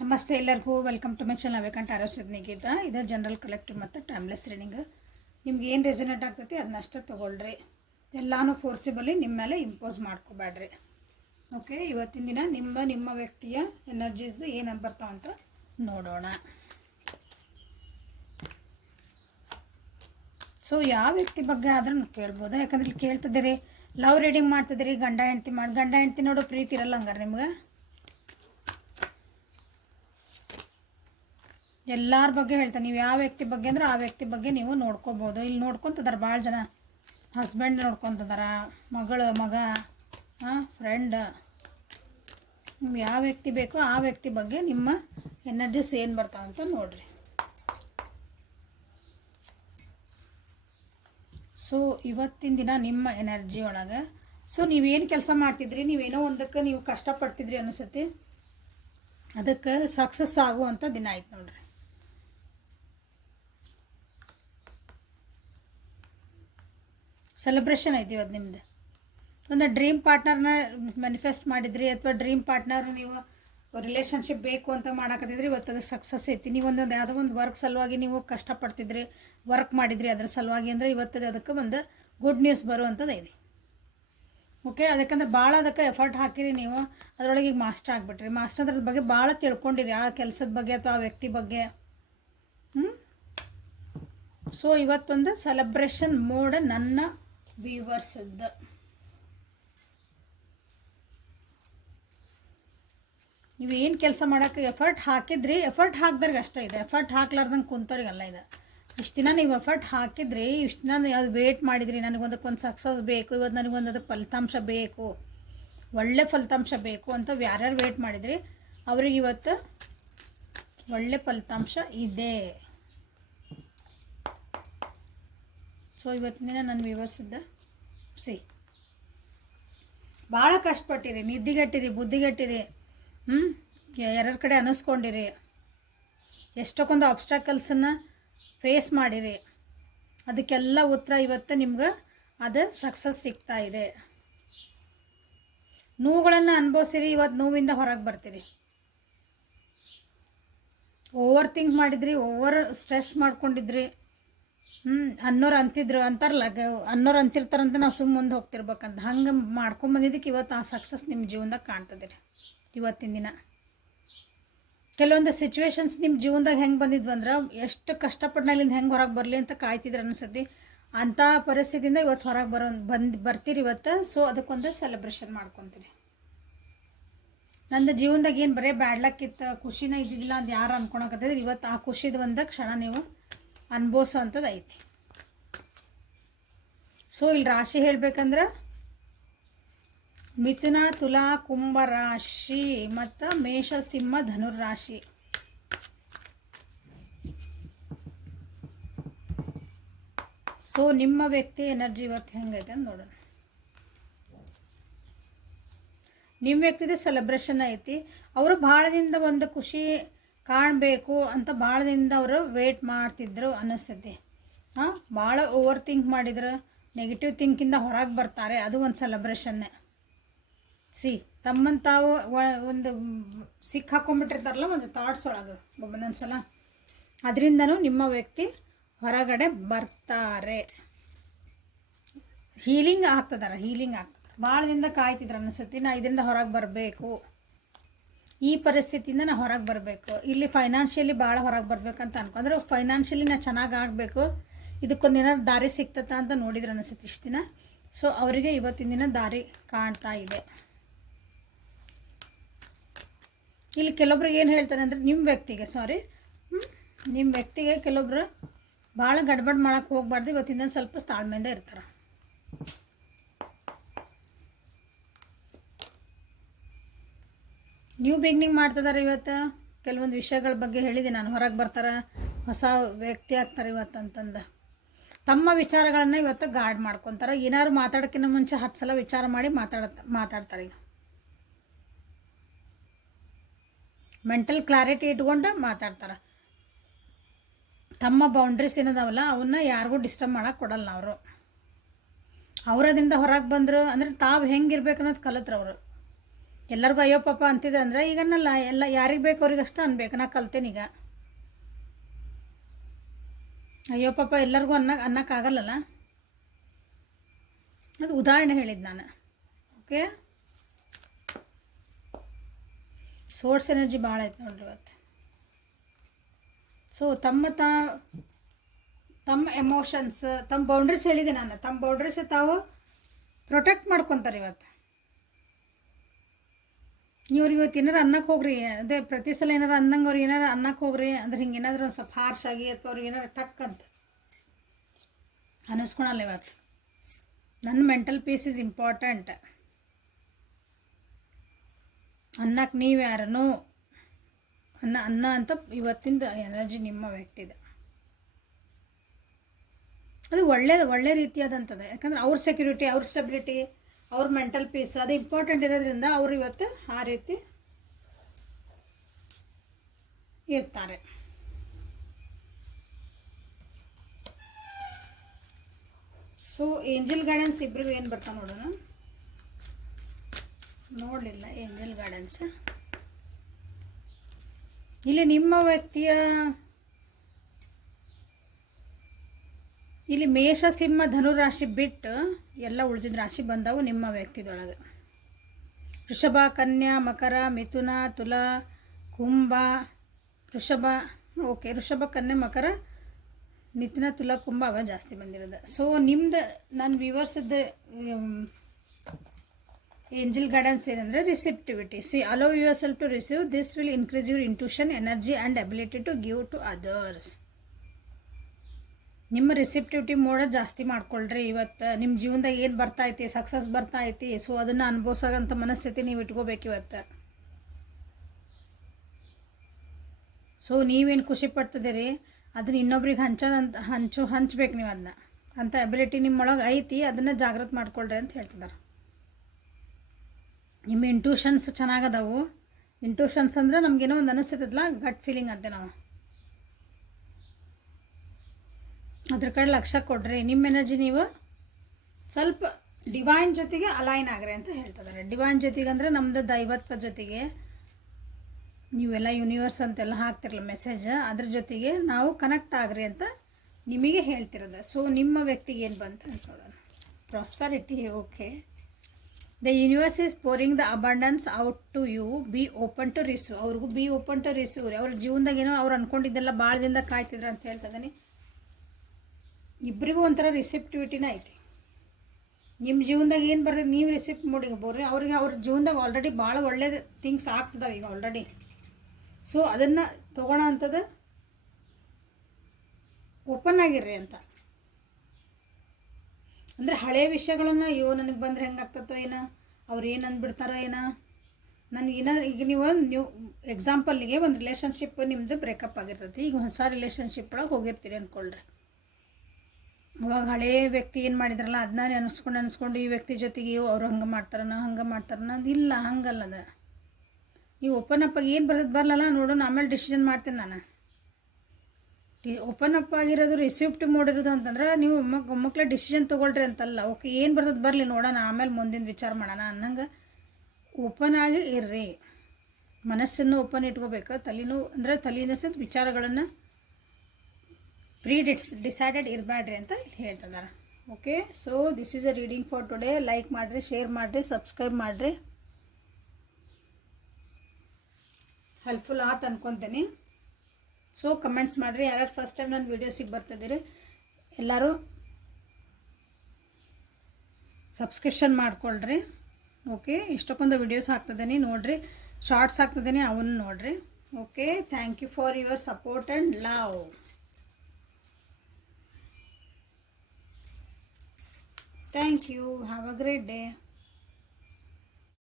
ನಮಸ್ತೆ ಎಲ್ಲರಿಗೂ welcome to my channel ಅವೇಕಂಟ್ ಆರಸ್ನಿಗೀತ ಇದು ಜನರಲ್ ಕಲೆಕ್ಟಿವ್ ಮತ್ತು ಟೈಮ್ಲೆಸ್ ರೀಡಿಂಗ್. ನಿಮ್ಗೆ ಏನು ರೆಸನೇಟ್ ಆಗ್ತೈತಿ ಅದನ್ನಷ್ಟೇ ತೊಗೊಳ್ರಿ. ಎಲ್ಲನೂ ಫೋರ್ಸಿಬಲಿ ನಿಮ್ಮ ಮೇಲೆ ಇಂಪೋಸ್ ಮಾಡ್ಕೋಬೇಡ್ರಿ. ಓಕೆ, ಇವತ್ತಿನ ದಿನ ನಿಮ್ಮ ವ್ಯಕ್ತಿಯ ಎನರ್ಜೀಸ್ ಏನು ಬರ್ತಾವಂತ ನೋಡೋಣ. ಸೊ ಯಾವ ವ್ಯಕ್ತಿ ಬಗ್ಗೆ ಆದ್ರೂ ಕೇಳ್ಬೋದು, ಯಾಕಂದ್ರೆ ಇಲ್ಲಿ ಕೇಳ್ತಿದ್ದೀರಿ ಲವ್ ರೀಡಿಂಗ್ ಮಾಡ್ತಿದ್ದೀರಿ, ಗಂಡ ಹೆಂಡ್ತಿ ನೋಡೋ ಪ್ರೀತಿ ಇರಲ್ಲ ಹಂಗಾರೆ ನಿಮ್ಗೆ. ಎಲ್ಲರ ಬಗ್ಗೆ ಹೇಳ್ತಾನೆ. ನೀವು ಯಾವ ವ್ಯಕ್ತಿ ಬಗ್ಗೆ ಅಂದ್ರೆ ಆ ವ್ಯಕ್ತಿ ಬಗ್ಗೆ ನೀವು ನೋಡ್ಕೋಬೋದು. ಇಲ್ಲಿ ನೋಡ್ಕೊತಿದಾರೆ ಭಾಳ ಜನ, ಹಸ್ಬೆಂಡ್ ನೋಡ್ಕೊತಿದಾರ, ಮಗ ಫ್ರೆಂಡ್. ನಿಮ್ಗೆ ಯಾವ ವ್ಯಕ್ತಿ ಬೇಕೋ ಆ ವ್ಯಕ್ತಿ ಬಗ್ಗೆ ನಿಮ್ಮ ಎನರ್ಜೀಸ್ ಏನು ಬರ್ತಾವಂತ ನೋಡ್ರಿ. ಸೊ ಇವತ್ತಿನ ದಿನ ನಿಮ್ಮ ಎನರ್ಜಿ ಒಳಗೆ ಸೊ ನೀವೇನು ಕೆಲಸ ಮಾಡ್ತಿದ್ರಿ, ನೀವೇನೋ ಒಂದಕ್ಕೆ ನೀವು ಕಷ್ಟಪಡ್ತಿದ್ರಿ ಅನಿಸುತ್ತೆ, ಅದಕ್ಕೆ ಸಕ್ಸಸ್ ಆಗುವಂಥ ದಿನ ಆಯ್ತು ನೋಡ್ರಿ. ಸೆಲೆಬ್ರೇಷನ್ ಐತಿ ಇವತ್ತು ನಿಮ್ದು. ಒಂದು ಡ್ರೀಮ್ ಪಾರ್ಟ್ನರ್ನ ಮ್ಯಾನಿಫೆಸ್ಟ್ ಮಾಡಿದ್ರಿ, ಅಥವಾ ಡ್ರೀಮ್ ಪಾರ್ಟ್ನರ್ ನೀವು ರಿಲೇಷನ್ಶಿಪ್ ಬೇಕು ಅಂತ ಮಾಡಾಕತ್ತಿದ್ರಿ, ಇವತ್ತು ಅದು ಸಕ್ಸಸ್ ಐತಿ. ನೀವೊಂದು ಯಾವುದೋ ಒಂದು ವರ್ಕ್ ಸಲುವಾಗಿ ನೀವು ಕಷ್ಟಪಡ್ತಿದ್ರಿ, ವರ್ಕ್ ಮಾಡಿದ್ರಿ ಅದ್ರ ಸಲುವಾಗಿ ಅಂದರೆ ಇವತ್ತದು ಅದಕ್ಕೆ ಒಂದು ಗುಡ್ ನ್ಯೂಸ್ ಬರುವಂಥದ್ದು ಐತಿ. ಓಕೆ, ಅದಕ್ಕಂದ್ರೆ ಭಾಳ ಅದಕ್ಕೆ ಎಫರ್ಟ್ ಹಾಕಿರಿ ನೀವು, ಅದರೊಳಗೆ ಈಗ ಮಾಸ್ಟರ್ ಆಗಿಬಿಟ್ರಿ. ಮಾಸ್ಟರ್ ಅದ್ರ ಬಗ್ಗೆ ಭಾಳ ತಿಳ್ಕೊಂಡಿರಿ, ಆ ಕೆಲಸದ ಬಗ್ಗೆ ಅಥವಾ ಆ ವ್ಯಕ್ತಿ ಬಗ್ಗೆ. ಸೊ ಇವತ್ತೊಂದು ಸೆಲೆಬ್ರೇಷನ್ ಮೋಡ್ ನನ್ನ ವ್ಯೂವರ್ಸದ್ದು. ನೀವು ಏನು ಕೆಲಸ ಮಾಡೋಕ್ಕೆ ಎಫರ್ಟ್ ಹಾಕಿದ್ರಿ, ಎಫರ್ಟ್ ಹಾಕ್ದ್ರಿಗೆ ಅಷ್ಟೇ ಇದೆ, ಎಫರ್ಟ್ ಹಾಕ್ಲಾರ್ದಂಗೆ ಕುಂತವ್ರಿಗೆಲ್ಲ ಇದೆ. ಇಷ್ಟು ದಿನ ನೀವು ಎಫರ್ಟ್ ಹಾಕಿದ್ರಿ, ಇಷ್ಟು ದಿನ ಅದು ವೇಟ್ ಮಾಡಿದ್ರಿ, ನನಗೊಂದಕ್ಕೊಂದು ಸಕ್ಸಸ್ ಬೇಕು, ಇವತ್ತು ನನಗೊಂದು ಅದಕ್ಕೆ ಫಲಿತಾಂಶ ಬೇಕು, ಒಳ್ಳೆ ಫಲಿತಾಂಶ ಬೇಕು ಅಂತ ಯಾರ್ಯಾರು ವೇಟ್ ಮಾಡಿದ್ರಿ ಅವ್ರಿಗೆ ಇವತ್ತು ಒಳ್ಳೆ ಫಲಿತಾಂಶ ಇದೆ. ಸೊ ಇವತ್ತಿನ ದಿನ ನನ್ನ ವ್ಯೂವರ್ಸಿದ್ದ ಭಾಳ ಕಷ್ಟಪಟ್ಟಿರಿ, ನಿದ್ದಿಗಟ್ಟಿರಿ, ಬುದ್ಧಿಗಟ್ಟಿರಿ, ಎರರ ಕಡೆ ಅನ್ನಿಸ್ಕೊಂಡಿರಿ, ಎಷ್ಟೊಂದು ಆಬ್ಸ್ಟಾಕಲ್ಸನ್ನು ಫೇಸ್ ಮಾಡಿರಿ, ಅದಕ್ಕೆಲ್ಲ ಉತ್ತರ ಇವತ್ತು ನಿಮ್ಗೆ ಅದು ಸಕ್ಸಸ್ ಸಿಗ್ತಾ ಇದೆ. ನೋವುಗಳನ್ನು ಅನುಭವಿಸಿರಿ, ಇವತ್ತು ನೋವಿಂದ ಹೊರಗೆ ಬರ್ತೀರಿ. ಓವರ್ ಥಿಂಕ್ ಮಾಡಿದ್ರಿ, ಓವರ್ ಸ್ಟ್ರೆಸ್ ಮಾಡ್ಕೊಂಡಿದ್ರಿ. ಅನ್ನೋರು ಅಂತಾರಲ್ಲ, ಅನ್ನೋರು ಅಂತಿರ್ತಾರಂತ ನಾವು ಸುಮ್ಮನೆ ಮುಂದೆ ಹೋಗ್ತಿರ್ಬೇಕಂತ, ಹಂಗೆ ಮಾಡ್ಕೊಂಬಂದಿದ್ದಕ್ಕೆ ಇವತ್ತು ಆ ಸಕ್ಸಸ್ ನಿಮ್ಮ ಜೀವನದಾಗ ಕಾಣ್ತದೆ ರೀ. ಇವತ್ತಿನ ದಿನ ಕೆಲವೊಂದು ಸಿಚುವೇಶನ್ಸ್ ನಿಮ್ಮ ಜೀವನದಾಗ ಹೆಂಗೆ ಬಂದಿದ್ವು ಅಂದ್ರೆ, ಎಷ್ಟು ಕಷ್ಟಪಟ್ಟನಾಗಿಂದ ಹೆಂಗೆ ಹೊರಗೆ ಬರಲಿ ಅಂತ ಕಾಯ್ತಿದ್ರು ಅನಿಸತಿ, ಅಂಥ ಪರಿಸ್ಥಿತಿಯಿಂದ ಇವತ್ತು ಹೊರಗೆ ಬರ್ತೀರಿ ಇವತ್ತು. ಸೊ ಅದಕ್ಕೊಂದು ಸೆಲೆಬ್ರೇಷನ್ ಮಾಡ್ಕೊತೀರಿ. ನಂದು ಜೀವನದಾಗ ಏನು ಬರೀ ಬ್ಯಾಡ್ಲಕ್ಕಿತ್ತು, ಖುಷಿನ ಇದ್ದಿದ್ದಿಲ್ಲ ಅಂತ ಯಾರು ಅನ್ಕೊಳಕತ್ತಿದ್ರೆ, ಇವತ್ತು ಆ ಖುಷಿದ ಒಂದು ಕ್ಷಣ ನೀವು ಅನುಭವಿಸೋವಂಥದ್ದು ಐತಿ. ಸೊ ಇಲ್ಲಿ ರಾಶಿ ಹೇಳ್ಬೇಕಂದ್ರೆ ಮಿಥುನ, ತುಲಾ, ಕುಂಭ ರಾಶಿ ಮತ್ತು ಮೇಷ, ಸಿಂಹ, ಧನುರಾಶಿ. ಸೊ ನಿಮ್ಮ ವ್ಯಕ್ತಿ ಎನರ್ಜಿ ಇವತ್ತು ಹೆಂಗೈತೆ ಅಂತ ನೋಡೋಣ. ನಿಮ್ಮ ವ್ಯಕ್ತಿದ ಸೆಲೆಬ್ರೇಷನ್ ಐತಿ. ಅವರು ಭಾಳ ದಿನದ ಒಂದು ಖುಷಿ ಕಾಣಬೇಕು ಅಂತ ಭಾಳ ದಿನದ ಅವರು ವೇಟ್ ಮಾಡ್ತಿದ್ರು ಅನ್ನಿಸ್ತೈತಿ. ಭಾಳ ಓವರ್ ಥಿಂಕ್ ಮಾಡಿದ್ರು, ನೆಗೆಟಿವ್ ಥಿಂಕಿಂದ ಹೊರಗೆ ಬರ್ತಾರೆ, ಅದು ಒಂದು ಸೆಲೆಬ್ರೇಷನ್ನೇ. ತಮ್ಮನ್ನು ತಾವು ಒಂದು ಸಿಕ್ಕ ಹಾಕೊಂಡ್ಬಿಟ್ಟಿರ್ತಾರಲ್ಲ ಒಂದು ಥಾಟ್ಸ್ ಒಳಗೆ ಒಂದೊಂದು ಸಲ, ಅದರಿಂದನೂ ನಿಮ್ಮ ವ್ಯಕ್ತಿ ಹೊರಗಡೆ ಬರ್ತಾರೆ. ಹೀಲಿಂಗ್ ಆಗ್ತದಾರ. ಭಾಳ ದಿನದ ಕಾಯ್ತಿದ್ರು ಅನಿಸುತ್ತೆ, ನಾ ಇದರಿಂದ ಹೊರಗೆ ಬರಬೇಕು, ಈ ಪರಿಸ್ಥಿತಿಯಿಂದ ನಾ ಹೊರಗೆ ಬರಬೇಕು, ಇಲ್ಲಿ ಫೈನಾನ್ಷಿಯಲಿ ಭಾಳ ಹೊರಗೆ ಬರ್ಬೇಕಂತ ಅನ್ಕೊಂಡ್ರೆ, ಫೈನಾನ್ಷಿಯಲಿ ನಾ ಚೆನ್ನಾಗಿ ಆಗಬೇಕು, ಇದಕ್ಕೊಂದು ಏನಾದ್ರು ದಾರಿ ಸಿಗ್ತದ ಅಂತ ನೋಡಿದ್ರು ಅನಿಸುತ್ತೆ ಇಷ್ಟು ದಿನ. ಸೊ ಅವರಿಗೆ ಇವತ್ತಿನ ದಿನ ದಾರಿ ಕಾಣ್ತಾ ಇದೆ. ಇಲ್ಲಿ ಕೆಲವೊಬ್ರಿಗೆ ಏನು ಹೇಳ್ತಾರೆ ಅಂದರೆ, ನಿಮ್ಮ ವ್ಯಕ್ತಿಗೆ ಕೆಲವೊಬ್ರು ಭಾಳ ಗಡ್ಬಡ್ ಮಾಡೋಕ್ಕೆ ಹೋಗ್ಬಾರ್ದು, ಇವತ್ತಿನ ಸ್ವಲ್ಪ ತಾಳ್ಮೆಯಿಂದ ಇರ್ತಾರೆ. ನ್ಯೂ ಬಿಗ್ನಿಂಗ್ ಮಾಡ್ತಿದ್ದಾರೆ ಇವತ್ತು. ಕೆಲವೊಂದು ವಿಷಯಗಳ ಬಗ್ಗೆ ಹೇಳಿದೆ ನಾನು, ಹೊರಗೆ ಬರ್ತಾರೆ, ಹೊಸ ವ್ಯಕ್ತಿ ಆಗ್ತಾರೆ ಇವತ್ತು ಅಂತಂದು. ತಮ್ಮ ವಿಚಾರಗಳನ್ನು ಇವತ್ತು ಗಾರ್ಡ್ ಮಾಡ್ಕೊತಾರೆ. ಏನಾದ್ರು ಮಾತಾಡೋಕ್ಕಿಂತ ಮುಂಚೆ 10 ಸಲ ವಿಚಾರ ಮಾಡಿ ಮಾತಾಡ್ತಾರೆ. ಈಗ ಮೆಂಟಲ್ ಕ್ಲಾರಿಟಿ ಇಟ್ಕೊಂಡು ಮಾತಾಡ್ತಾರೆ. ತಮ್ಮ ಬೌಂಡ್ರೀಸ್ ಏನದಾವಲ್ಲ ಅವನ್ನ ಯಾರಿಗೂ ಡಿಸ್ಟರ್ಬ್ ಮಾಡೋಕ್ಕೆ ಕೊಡಲ್ಲ ಅವರು. ಅವರದಿಂದ ಹೊರಗೆ ಬಂದರು ಅಂದರೆ ತಾವು ಹೆಂಗಿರ್ಬೇಕು ಅನ್ನೋದು ಕಲಿತ್ರು ಅವರು. ಎಲ್ಲರಿಗೂ ಅಯ್ಯೋ ಪಾಪ ಅಂತಿದ್ರೆ ಅಂದರೆ ಈಗ ಅನ್ನಲ್ಲ, ಎಲ್ಲ ಯಾರಿಗೆ ಬೇಕು ಅವ್ರಿಗೆ ಅಷ್ಟೇ ಅನ್ಬೇಕು. ನಾ ಕಲ್ತೇನೀಗ. ಅಯ್ಯೋ ಪಾಪ ಎಲ್ಲರಿಗೂ ಅನ್ನೋಕ್ಕಾಗಲ್ಲಲ್ಲ. ಅದು ಉದಾಹರಣೆ ಹೇಳಿದ್ದು ನಾನು. ಓಕೆ, ಸೋರ್ಸ್ ಎನರ್ಜಿ ಭಾಳ ಐತೆ ನೋಡ್ರಿ ಇವತ್ತು. ಸೊ ತಮ್ಮ ಎಮೋಷನ್ಸ್, ತಮ್ಮ ಬೌಂಡ್ರೀಸ್ ಹೇಳಿದೆ ನಾನು. ತಮ್ಮ ಬೌಂಡ್ರೀಸ್ ತಾವು ಪ್ರೊಟೆಕ್ಟ್ ಮಾಡ್ಕೊತಾರೆ ಇವತ್ತು. ಇವ್ರಿಗೆ ಇವತ್ತು ಏನಾರು ಅನ್ನಕ್ಕೆ ಹೋಗ್ರಿ, ಅದೇ ಪ್ರತಿ ಸಲ ಏನಾರು ಅಂದಂಗೆ ಅವ್ರಿಗೆ ಏನಾರು ಅನ್ನಕ್ಕೆ ಹೋಗ್ರಿ ಅಂದ್ರೆ ಹಿಂಗೆ ಏನಾದರೂ ಒಂದು ಸ್ವಲ್ಪ ಹಾರ್ಶ್ ಆಗಿ ಅಥವಾ ಅವ್ರಿಗೆ ಏನಾರು ಟಕ್ ಅಂತ ಅನ್ನಿಸ್ಕೊಳಲ್ಲ ಇವತ್ತು. ನನ್ನ ಮೆಂಟಲ್ ಪೀಸ್ ಇಸ್ ಇಂಪಾರ್ಟೆಂಟ್. ಅನ್ನಕ್ಕೆ ನೀವು ಯಾರನೋ ಅನ್ನ ಅಂತ ಇವತ್ತಿಂದ ಎನರ್ಜಿ ನಿಮ್ಮ ವ್ಯಕ್ತಿದೆ. ಅದು ಒಳ್ಳೆ ರೀತಿಯಾದಂಥದ್ದು. ಯಾಕಂದ್ರೆ ಅವ್ರ ಸೆಕ್ಯೂರಿಟಿ, ಅವ್ರ ಸ್ಟೆಬಿಲಿಟಿ, ಅವ್ರ ಮೆಂಟಲ್ ಪೀಸ್ ಅದು ಇಂಪಾರ್ಟೆಂಟ್ ಇರೋದ್ರಿಂದ ಅವರು ಇವತ್ತು ಆ ರೀತಿ ಇರ್ತಾರೆ. ಸೊ ಏಂಜಲ್ ಗೈಡೆನ್ಸ್ ಇಬ್ಬರಿಗೂ ಏನು ಬರ್ತಾ ನೋಡೋಣ. ನೋಡಲಿಲ್ಲ ಏಂಜಲ್ ಗೈಡೆನ್ಸ್. ಇಲ್ಲಿ ನಿಮ್ಮ ವ್ಯಕ್ತಿಯ ಇಲ್ಲಿ ಮೇಷ, ಸಿಂಹ, ಧನು ರಾಶಿ ಬಿಟ್ಟು ಎಲ್ಲ ಉಳಿದಿದ್ದ ರಾಶಿ ಬಂದವು ನಿಮ್ಮ ವ್ಯಕ್ತಿದೊಳಗೆ. ವೃಷಭ, ಕನ್ಯಾ, ಮಕರ, ಮಿಥುನ, ತುಲಾ, ಕುಂಭ, ವೃಷಭ, ಕನ್ಯಾ, ಮಕರ, ಮಿಥುನ, ತುಲಾ, ಕುಂಭ ಅವ ಜಾಸ್ತಿ ಬಂದಿರೋದು. ಸೊ ನಿಮ್ದು ನನ್ನ ವ್ಯೂವರ್ಸ್ದು ಏಂಜಲ್ ಗೈಡೆನ್ಸ್ ಏನಂದರೆ receptivity. Allow yourself to receive. This will increase your intuition, energy and ability to give to others. ನಿಮ್ಮ ರಿಸೆಪ್ಟಿವಿಟಿ ಮೋಡ ಜಾಸ್ತಿ ಮಾಡ್ಕೊಳ್ರಿ. ಇವತ್ತು ನಿಮ್ಮ ಜೀವನದಾಗ ಏನು ಬರ್ತಾಯಿತಿ, ಸಕ್ಸಸ್ ಬರ್ತಾಯಿತಿ, ಸೊ ಅದನ್ನು ಅನುಭವಿಸೋಂಥ ಮನಸ್ಥಿತಿ ನೀವು ಇಟ್ಕೋಬೇಕು ಇವತ್ತು. ಸೊ ನೀವೇನು ಖುಷಿ ಪಡ್ತಿದ್ದೀರಿ ಅದನ್ನು ಇನ್ನೊಬ್ರಿಗೆ ಹಂಚ್ಬೇಕು ನೀವು. ಅದನ್ನ ಅಂಥ ಅಬಿಲಿಟಿ ನಿಮ್ಮೊಳಗೆ ಐತಿ, ಅದನ್ನು ಜಾಗೃತಿ ಮಾಡ್ಕೊಳ್ರಿ ಅಂತ ಹೇಳ್ತಿದ್ದಾರೆ. ನಿಮ್ಮ ಇಂಟ್ಯೂಷನ್ಸ್ ಚೆನ್ನಾಗದಾವು. ಇಂಟ್ಯೂಷನ್ಸ್ ಅಂದರೆ ನಮಗೇನೋ ಒಂದು ಅನಿಸ್ತದಲ್ಲ, ಗಟ್ ಫೀಲಿಂಗ್ ಅಂತೆ ನಾವು. ಅದ್ರ ಕಡೆ ಲಕ್ಷ್ಯ ಕೊಡ್ರಿ. ನಿಮ್ಮ ಎನರ್ಜಿ ನೀವು ಸ್ವಲ್ಪ ಡಿವೈನ್ ಜೊತೆಗೆ ಅಲೈನ್ ಆಗ್ರಿ ಅಂತ ಹೇಳ್ತಿದ್ದಾರೆ. ಡಿವೈನ್ ಜೊತೆಗೆ ಅಂದರೆ ನಮ್ಮದು ದೈವತ್ವ ಜೊತೆಗೆ ನೀವೆಲ್ಲ ಯೂನಿವರ್ಸ್ ಅಂತೆಲ್ಲ ಹಾಕ್ತಿರಲ್ಲ ಮೆಸೇಜ್, ಅದ್ರ ಜೊತೆಗೆ ನಾವು ಕನೆಕ್ಟ್ ಆಗ್ರಿ ಅಂತ ನಿಮಗೆ ಹೇಳ್ತಿರೋದು. ಸೊ ನಿಮ್ಮ ವ್ಯಕ್ತಿಗೆ ಏನು ಬಂತ ಅಂತ ನೋಡೋಣ. Prosperity. Okay, the universe is pouring the abundance out to you. Be open to receive. ಅವ್ರಿಗೂ ಬಿ ಓಪನ್ ಟು ರಿಸೀವ್ ರೀ. ಅವ್ರ ಜೀವನದಾಗ ಏನೋ ಅವ್ರು ಅಂದ್ಕೊಂಡಿದ್ದೆಲ್ಲ ಭಾಳ ದಿನದಾಗ ಕಾಯ್ತಿದ್ರು ಅಂತ ಹೇಳ್ತಿದ್ದಾನೆ. ಇಬ್ಬರಿಗೂ ಒಂಥರ ರಿಸೆಪ್ಟಿವಿಟಿನ ಐತಿ. ನಿಮ್ಮ ಜೀವನದಾಗ ಏನು ಬರ್ತದೆ ನೀವು ರಿಸಿಪ್ಟ್ ಮಾಡಿರ್ಬೋರಿ. ಅವ್ರಿಗೆ ಅವ್ರ ಜೀವನದಾಗ ಆಲ್ರೆಡಿ ಭಾಳ ಒಳ್ಳೇದು ಥಿಂಗ್ಸ್ ಆಗ್ತದಾವೆ ಈಗ ಆಲ್ರೆಡಿ. ಸೊ ಅದನ್ನು ತೊಗೊಳ್ಳೋ ಅಂಥದ್ದು ಓಪನ್ ಆಗಿರ್ರಿ ಅಂತ. ಅಂದರೆ ಹಳೆಯ ವಿಷಯಗಳನ್ನು ನನಗೆ ಬಂದರೆ ಹೆಂಗಾಗ್ತದೋ ಏನೋ, ಅವ್ರು ಏನು ಅಂದ್ಬಿಡ್ತಾರೋ ಏನೋ, ನನಗೇನೋ. ಈಗ ನೀವು ಎಕ್ಸಾಂಪಲ್ಗೆ ಒಂದು ರಿಲೇಷನ್ಶಿಪ್ ನಿಮ್ಮದು ಬ್ರೇಕಪ್ ಆಗಿರ್ತೈತಿ. ಈಗ ಹೊಸ ರಿಲೇಷನ್ಶಿಪ್ ಒಳಗೆ ಹೋಗಿರ್ತೀರಿ ಅಂದ್ಕೊಳ್ರಿ. ಅವಾಗ ಹಳೆಯ ವ್ಯಕ್ತಿ ಏನು ಮಾಡಿದ್ರಲ್ಲ ಅದನ್ನ ನೆನೆಸ್ಕೊಂಡು ಈ ವ್ಯಕ್ತಿ ಜೊತೆಗೆ ಅವ್ರು ಹಂಗೆ ಮಾಡ್ತಾರನ ಇಲ್ಲ, ಹಂಗಲ್ಲದ. ನೀವು ಓಪನ್ ಅಪ್ ಆಗಿ ಏನು ಬರಲ್ಲ ನೋಡೋಣ, ಆಮೇಲೆ ಡಿಸಿಷನ್ ಮಾಡ್ತೀನಿ ನಾನು. ಓಪನ್ ಅಪ್ ಆಗಿರೋದು ರಿಸೀಪ್ಟಿವ್ ಮಾಡಿರೋದು ಅಂತಂದ್ರೆ ನೀವು ಮಕ್ಕಳ ಡಿಸಿಷನ್ ತೊಗೊಳ್ರಿ ಅಂತಲ್ಲ. ಓಕೆ, ಏನು ಬರ್ತದೆ ಬರಲಿ ನೋಡೋಣ, ಆಮೇಲೆ ಮುಂದಿನ ವಿಚಾರ ಮಾಡೋಣ ಅನ್ನಂಗೆ ಓಪನ್ ಆಗಿ ಇರ್ರಿ. ಮನಸ್ಸನ್ನು ಓಪನ್ ಇಟ್ಕೋಬೇಕು. ತಲೆಯಿಂದ ಸಹ ವಿಚಾರಗಳನ್ನು ಡಿಸೈಡೆಡ್ ಇರಬೇಡ್ರಿ ಅಂತ ಹೇಳ್ತಿದ್ದಾರೆ. Okay, so this is a reading for today. Like ಮಾಡಿರಿ, ಶೇರ್ ಮಾಡಿರಿ, ಸಬ್ಸ್ಕ್ರೈಬ್ ಮಾಡಿರಿ. ಹೆಲ್ಪ್ಫುಲ್ ಆತು ಅನ್ಕೊತೀನಿ. ಸೊ ಕಮೆಂಟ್ಸ್ ಮಾಡಿರಿ. ಯಾರ್ಯಾರು ಫಸ್ಟ್ ಟೈಮ್ ನನ್ನ ವೀಡಿಯೋಸಿಗೆ ಬರ್ತಿದ್ದೀರಿ ಎಲ್ಲರೂ ಸಬ್ಸ್ಕ್ರಿಪ್ಷನ್ ಮಾಡ್ಕೊಳ್ರಿ. ಓಕೆ, ಎಷ್ಟೊಂದು ವೀಡಿಯೋಸ್ ಹಾಕ್ತಿದ್ದೀನಿ ನೋಡಿರಿ, ಶಾರ್ಟ್ಸ್ ಹಾಕ್ತಿದ್ದೀನಿ, ಅವನ್ನ ನೋಡಿರಿ. Okay, thank you for your support and love. Thank you. Have a great day.